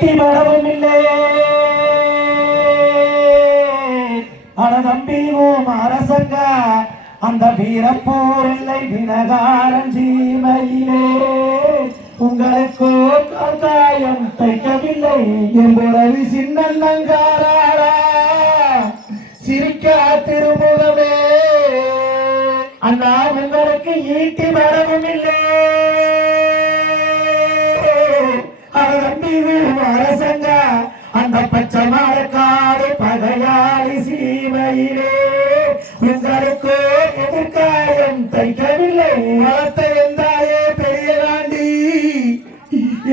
ஈட்டி மரவும் இல்லை அட நம்பியும் அரசங்க அந்த வீரப்போர் இல்லை வினகாரன் சீமையிலே உங்களுக்கோ காயம் தைக்கவில்லை என்புறவி சின்னங்காரா சிரிக்கா திருமுகமே அண்ணா உங்களுக்கு ஈட்டி மரவும் இல்லை அரசங்க அந்த பச்சை மரக்காடு பகையாளி சீமையிலே உங்களுக்கு எதிர்காயம் தைக்கவில்லை மரத்தை எந்தாயே பெரிய காண்டி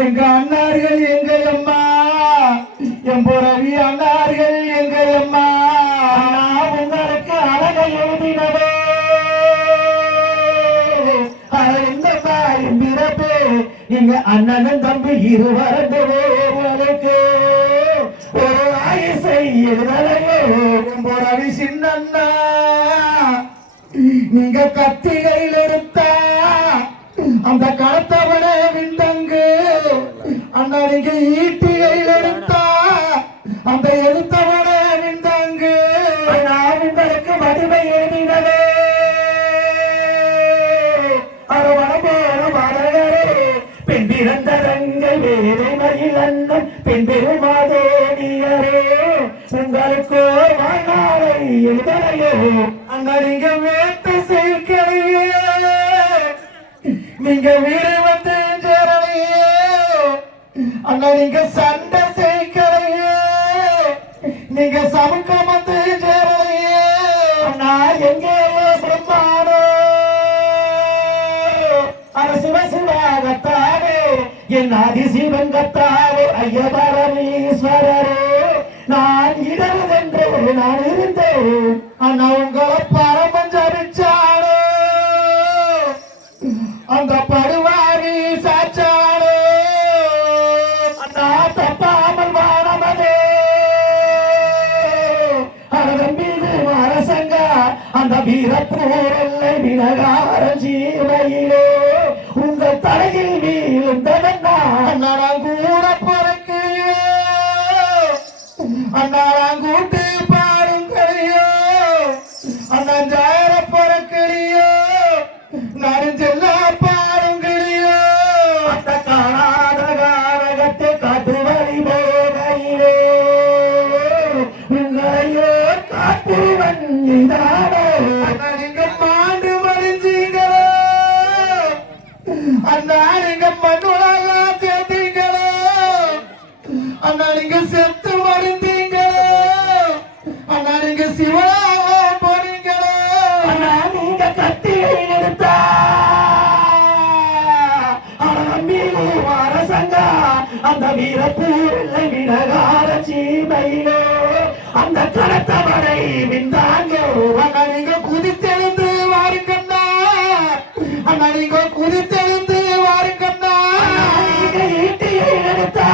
எங்க அண்ணார்கள் எங்க அம்மா எம்புறவி அண்ணார்கள் எங்க அம்மா உங்களுக்கு அழகை எழுதினவே நீங்க அண்ணனும் தம்பி இருவருக்கு ஒரு ஆயுசை எழுதலையோ போறவி சின்னண்ணா நீங்க கத்திகையில் எடுத்தா அந்த களத்தவன விந்தங்கு அண்ணா நீங்க ஈட்டிகையில் எடுத்தா அந்த எடுத்தவன விந்தங்கு நான் உங்களுக்கு மதுமை எழுதினவே பிறந்தரங்கள் வேலை மயில் அண்ணன் பெண் பெருமாதேவியரே உங்களுக்கு வாழ்நாளை எழுதலையோ அண்ணா நீங்க வேட்ட சேர்க்கலையே நீங்க வீடு வந்து சேரலையே அண்ணா நீங்க சண்டை சேர்க்கலையே நீங்க சமுக்கம் வந்து சேரலையே அண்ணா எங்கேயோ பிரம்மானோ அரசுவசுவாகத்தாவே என் அதிசிவன் கத்தாவே ஐயபரமீஸ்வரரே நான் இடருதென்று நான் இருந்தேன் அண்ணா உங்களை பரமம் ஜபிச்சானோ அந்த படுவாரி சாச்சானோ அண்ணா தப்பாமல் வானமதே அரசம்பீது அரசங்க அந்த வீரப்பூர் எல்லை வினகார ஜீவையிலே உங்கள் தலையில் வீழ்ந்தவன் அண்ணாடாம் கூட பிறக்கையோ அண்ணாடாம் கூட்டு பாருங்களையோ அண்ணா ஜார பிறக்கலையோ நானும் செல்ல பாருங்களையோ அந்த காணாத காரகத்தை காட்டு வழி போகையிலே உங்களையோ காட்டுவன் இதானோ அண்ணா நீங்க மாண்டு மறிஞ்சீங்களோ அண்ணா நீங்க மண்ணுலக சேர்த்தீங்களோ அண்ணா நீங்க செத்து மறிந்தீங்களோ அண்ணா நீங்க சிவனாக போனீங்களோ அண்ணா நீங்க கத்தியை எடுத்தா அரசங்க அந்த வீரப்பூர் இல்லை வினகார சீமையிலே அந்த கடத்தவரை விந்தாங்க அண்ணா நீங்க குதித்தெழுந்து வாருங்கண்ணா அண்ணா நீங்க குதித்தெழுந்து வாருங்கண்ணா நீங்க ஈட்டியை எடுத்தா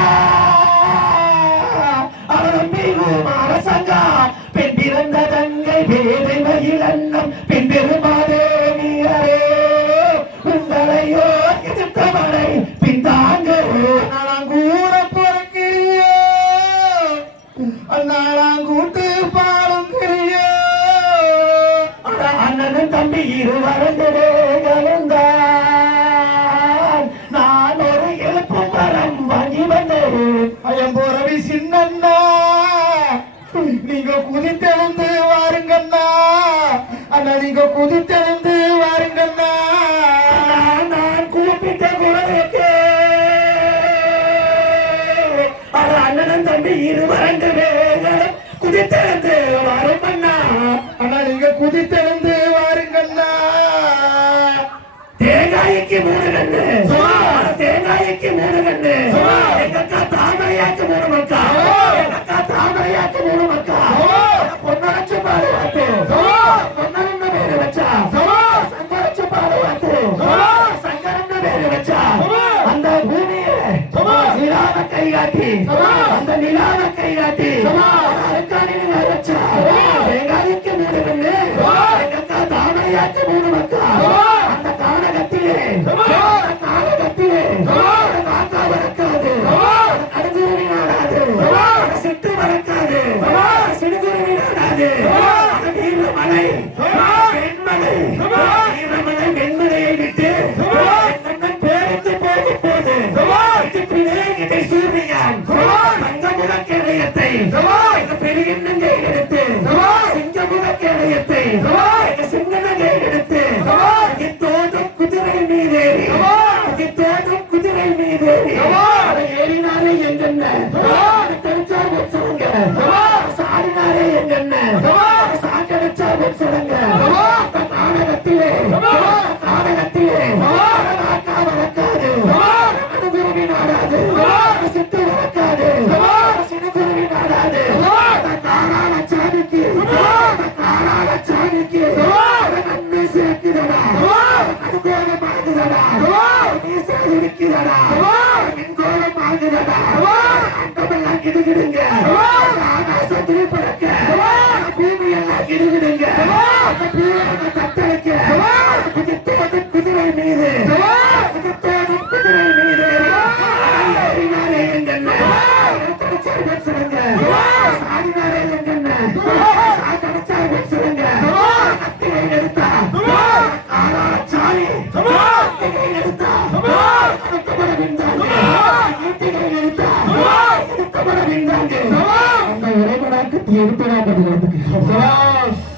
அரசங்க பெண் பிறந்த தங்கை வேதை மயில் அண்ணம் பெண் பெருமாதேவியரே உங்களையோ எதிர்த்தவரை பின்தாங்க கூட பிறக்கிறியோ அண்ணாங்கூட்டு பாருங்கிறியோ அண்ணனும் தம்பி இருவரந்தே கலந்தான் நான் ஒரு எழுப்பும் வரம் வாங்கி வந்தேன் ஐயம்போரவி சின்னண்ணா நீங்க குதித்தெழுந்து வாருங்கண்ணா அண்ணா நீங்க குதித்தெழுந்து வாருங்கண்ணா நான் கூப்பிட்ட குரலுக்கு அண்ணனும் தம்பி இருவரண்டு பேர்களும் குதித்தெழுந்து வாருங்கண்ணா அண்ணா நீங்க குதித்தெழுந்து வாருங்கண்ணா தேங்காய்க்கு 3 கண்ணு தேங்காய்க்கு 3 கண்ணு எங்கக்கா தாமரையாக்கு 3 மக்கா எங்கக்கா தாமரையாக்கு 3 மக்கா பொன்னரச்சு பாடு வாத்து பொன்னரன்னு பேரு வச்சா சங்கரச்சு பாடு வாத்து சங்கரன்னு பேரு வச்சா அந்த பூமியை நிலாவ கை காட்டி அந்த நிலாவ கை காட்டி அருக்காணில வச்சா தேங்காய்க்கு 3 கண்ணு எங்கக்கா தாமரையாக்கு 3 மக்கா அந்த கானகத்திலே காத்தா வரக்காது அடுத்து கேடயத்தை எங்க பெரியண்ணங்கை எடுத்து சிங்கமுக கேடயத்தை எங்க சிங்கனங்கை எடுத்து தோடும் குதிரை மீதேறி தோடும் குதிரை மீதேறி ஏறினாரே எங்கண்ண தெரிஞ்சா சொல்லுங்க சாடினாரே எங்கண்ண சாக்கடிச்சா சொல்லுங்க நாடகத்திலே நாடகத்திலே வளர்க்காது அனுபவி நாடாது சித்து வளர்க்காது சினகுருவி நாடாது காராள சாணிக்கு காராள சாணிக்கு கண்ணு சேர்க்குதடா அனுகோலம் ஆகுதடா நீசா இருக்கிறடா என் கோலம் ஆகுதடா அண்டமெல்லாம் கிடுகிடுங்க ஆகாசத்தில் பறக்க பூமி எல்லாம் கிடுகிடுங்க தத்தளிக்க குதித்தோடும் குதிரை மீது குதித்தோடும் குதிரை மீது ஏறினாரே எங்கண்ண சொல்லுங்க சாடினாரே எங்கண்ண சாக்கடிச்சார்கள் சொல்லுங்க கத்திரை எடுத்தா சாணி கத்திரை எடுத்தா அடுத்தபட விந்தாங்க கத்திரை எடுத்தா அடுத்தபட விந்தாங்க அந்த உரைமனாக்கு எடுத்தனா பதில்